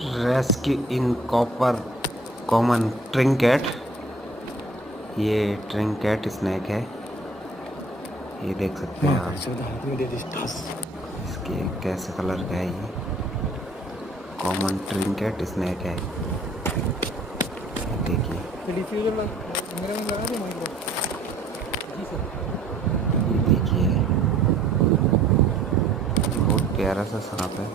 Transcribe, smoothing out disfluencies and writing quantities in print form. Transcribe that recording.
Rescue in copper common trinket. ये trinket snack है, ये देख सकते हैं आप। इसके कैसे कलर का है, ये कॉमन ट्रिंकेट स्नैक है। ये देखिए, ये देखिए बहुत प्यारा सा सांप है।